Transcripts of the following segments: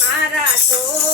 મારા તો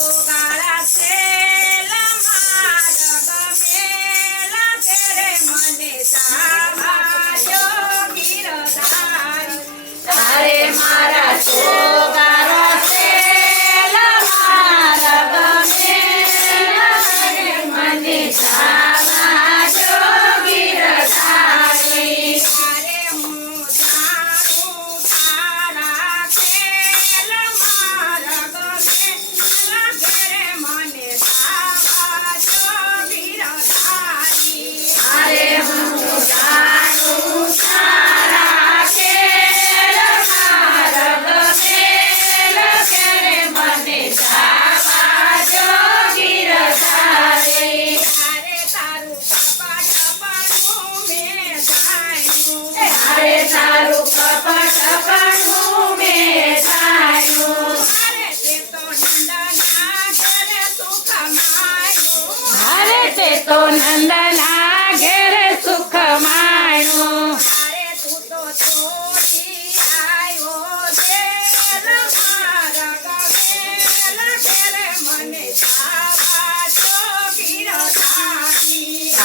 તો નંદના ઘેર સુખ માણ્યું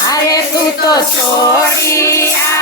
અરે તું તો છોડી આ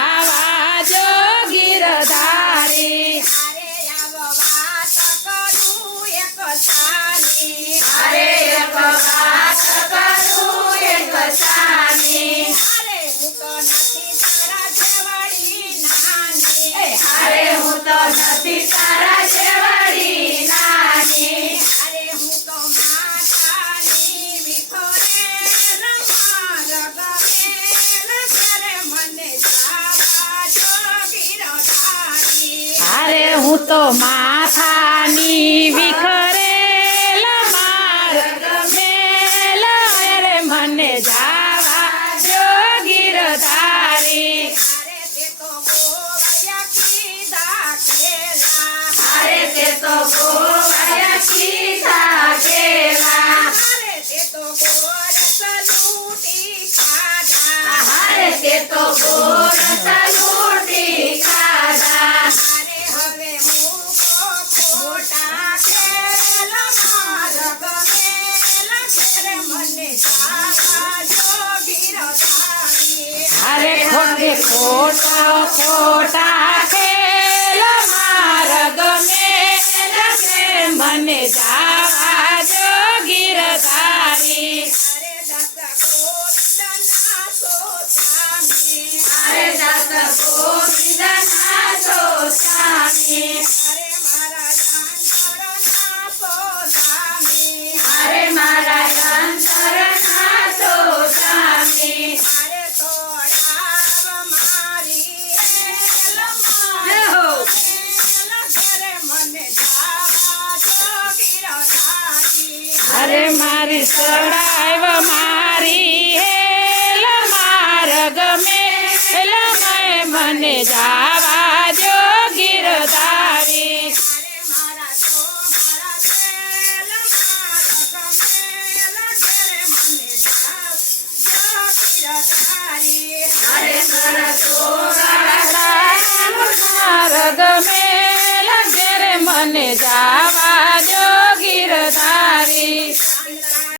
તો માથાની વિખરેલ માર મેલ મને જાવા જોગીર ધારી અરે તે તો સીધા ગેલા અરે તે તો ગોર સલૂટી ખાધા. અરે તો રે ખોટા ખોટા ખેલ મારગ મે મને જાવા જોગીર તારી અરે અરે મારી સડાવ મારી હેલ માર ગમે હેલ મને જાવા મને જાવા દો ગીર તારી